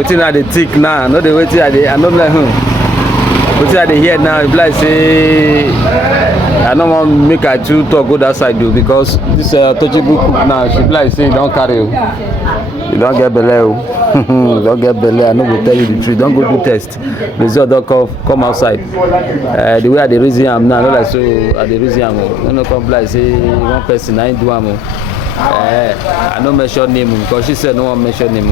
Waiting at the tick now. Not the waiting at the. I don't like waiting at the here now. If like say, I don't want make I too talk go that side though because this touchable cook now. She like say don't carry you. You don't get belly. You don't get belly. I know will tell you the truth. Don't go do test. Result don't come outside. The way I the reason I'm now. Not like so. At the reason I'm. No come like say one person I ain't do am. I don't mention name because she said no one mention name.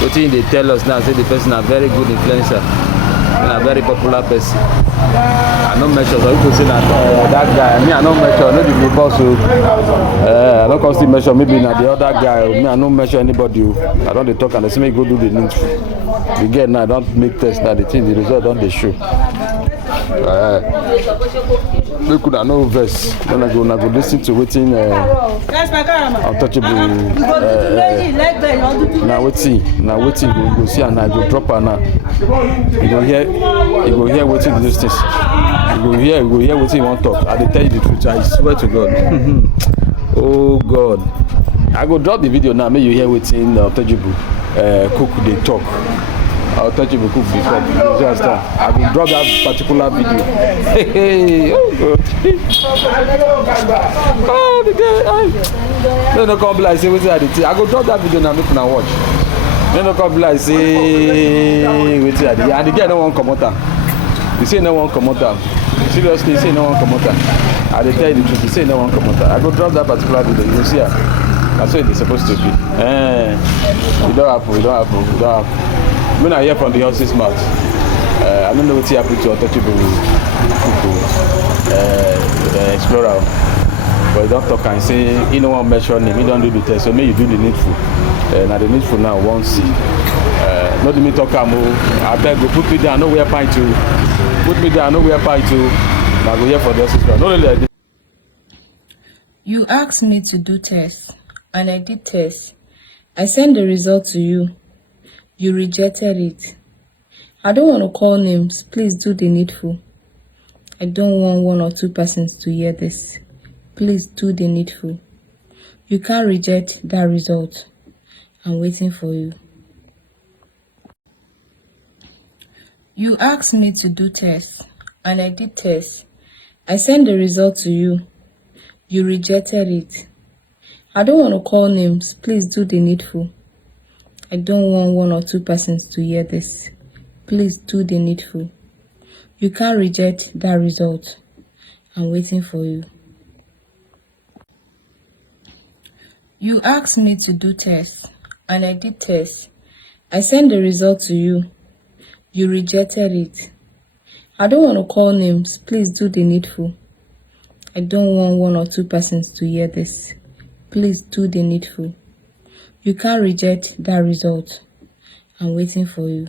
What they tell us now, say the person a very good influencer and a very popular person. I don't mention, so people say that guy. Me, I don't mention, not the boss. I don't constantly mention maybe not the other guy. Me, I don't mention anybody. I don't talk and they say me go do the needful. You get now, I don't make tests now. The thing, the result don't they show. Look, I know verse. When I go listen to waiting. Untouchable. Now waiting. Go see and I go drop her now. You go hear waiting these things. You go hear waiting you want talk. I tell you the truth. I swear to God. Oh God. I go drop the video now. Make you hear waiting Untouchable cook they talk. Untouchable cook before. You understand? I will drop that particular video. Hey, oh God. Oh, the guy. No come like say what's that? I go drop that video now. Make una watch. No come like say what's that? And the guy no one come out. He say no one come out. Seriously, he say no one come out. I tell you the truth. He say no one come out. I go drop that particular video. You see her. That's what it's supposed to be. It don't happen. When I hear from the horse's mouth, I don't know what happened to Untouchable Explorer. But he don't talk and say, he don't want to mention him, he don't do the test, so maybe you do the needful. Now the needful now, won't see. Not me talk, I beg you, put me down, I know where pint to. Put me down, I know where pint to. Now go here for the horse's mouth. Not only like this. You asked me to do tests, and I did tests. I sent the result to you. You rejected it. I don't want to call names. Please do the needful. I don't want 1 or 2 persons to hear this. Please do the needful. You can't reject that result. I'm waiting for you. You asked me to do tests, and I did tests. I sent the result to you. You rejected it. I don't want to call names. Please do the needful. I don't want 1 or 2 persons to hear this. Please do the needful. You can't reject that result. I'm waiting for you. You asked me to do tests, and I did tests. I sent the result to you. You rejected it. I don't want to call names. Please do the needful. I don't want 1 or 2 persons to hear this. Please do the needful. You can't reject that result. I'm waiting for you.